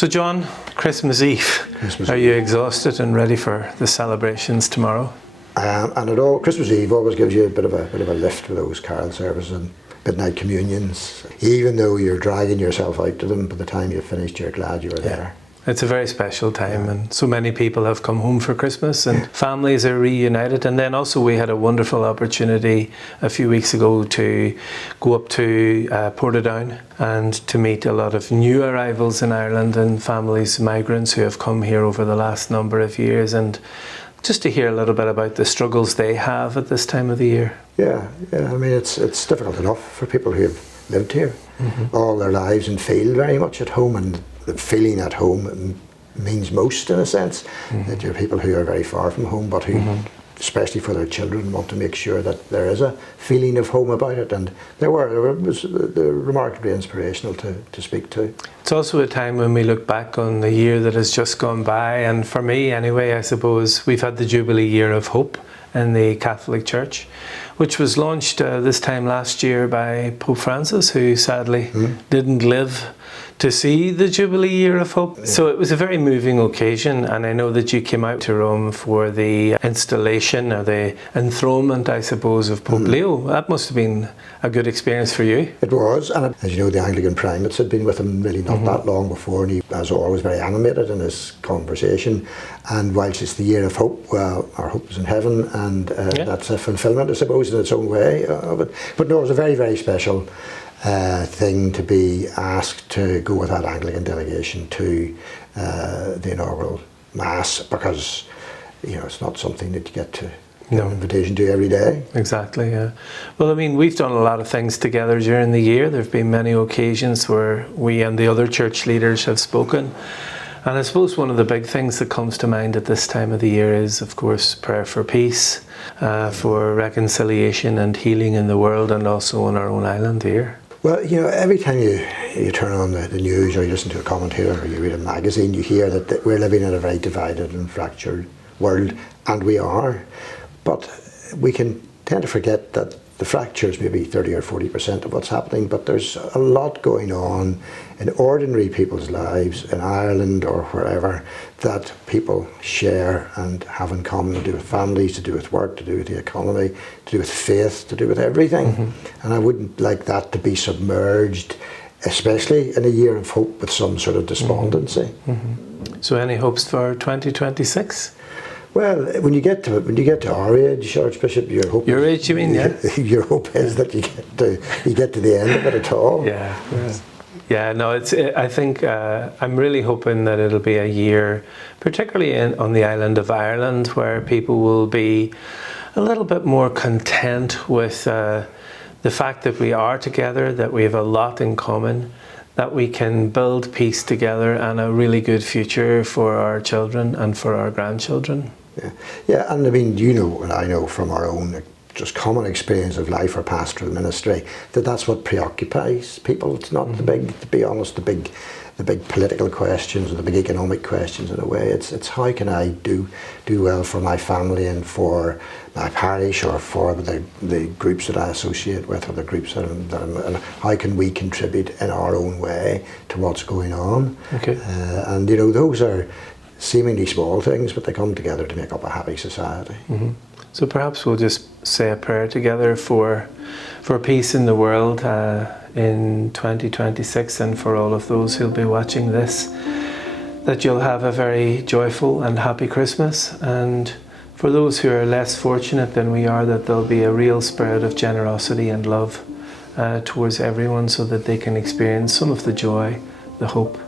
So John, Christmas Eve. Are you exhausted and ready for the celebrations tomorrow? And at all, Christmas Eve always gives you a bit of a lift with those carol services and midnight communions. Even though you're dragging yourself out to them, by the time you've finished, you're glad you were there. It's a very special time, and so many people have come home for Christmas and families are reunited. And then also we had a wonderful opportunity a few weeks ago to go up to Portadown and to meet a lot of new arrivals in Ireland and families, migrants who have come here over the last number of years, and just to hear a little bit about the struggles they have at this time of the year. Yeah. I mean, it's difficult enough for people who have lived here all their lives and feel very much at home, and the feeling at home means most, in a sense, that you're people who are very far from home, but who, especially for their children, want to make sure that there is a feeling of home about it. And they're remarkably inspirational to speak to. It's also a time when we look back on the year that has just gone by, and for me anyway, I suppose we've had the Jubilee Year of Hope in the Catholic Church, which was launched this time last year by Pope Francis, who sadly didn't live to see the Jubilee Year of Hope. Yeah. So it was a very moving occasion, and I know that you came out to Rome for the installation or the enthronement, I suppose, of Pope Leo. That must have been a good experience for you. It was, and as you know, the Anglican primates had been with him really not that long before, and he was always very animated in his conversation. And whilst it's the Year of Hope, well, our hope is in heaven, and that's a fulfilment, I suppose, in its own way of it. But no, it was a very, very special thing to be asked to go with that Anglican delegation to the inaugural Mass, because it's not something that you get to get an invitation to every day. Exactly, yeah. Well, I mean, we've done a lot of things together during the year. There have been many occasions where we and the other church leaders have spoken. And I suppose one of the big things that comes to mind at this time of the year is, of course, prayer for peace, for reconciliation and healing in the world, and also on our own island here. Well, every time you turn on the news, or you listen to a commentator, or you read a magazine, you hear that we're living in a very divided and fractured world, and we are. But we can tend to forget that the fracture is maybe 30 or 40% of what's happening, but there's a lot going on in ordinary people's lives in Ireland or wherever that people share and have in common, to do with families, to do with work, to do with the economy, to do with faith, to do with everything. And I wouldn't like that to be submerged, especially in a year of hope, with some sort of despondency. So any hopes for 2026? Well, when you get to our age, Archbishop, your hope. Your age, you mean? Yeah. Your hope is that you get to the end of it at all. Yeah. No, I think I'm really hoping that it'll be a year, particularly on the island of Ireland, where people will be a little bit more content with the fact that we are together, that we have a lot in common, that we can build peace together and a really good future for our children and for our grandchildren. Yeah, and I mean, and I know from our own just common experience of life or pastoral ministry, that's what preoccupies people. It's not the big, to be honest, the big political questions or the big economic questions in a way. It's how can I do well for my family and for my parish, or for the groups that I associate with, or the groups that I'm and how can we contribute in our own way to what's going on. And those are seemingly small things, but they come together to make up a happy society. So perhaps we'll just say a prayer together for peace in the world in 2026, and for all of those who'll be watching this, that you'll have a very joyful and happy Christmas, and for those who are less fortunate than we are, that there'll be a real spirit of generosity and love towards everyone, so that they can experience some of the joy, the hope,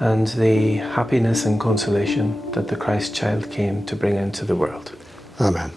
and the happiness and consolation that the Christ child came to bring into the world. Amen.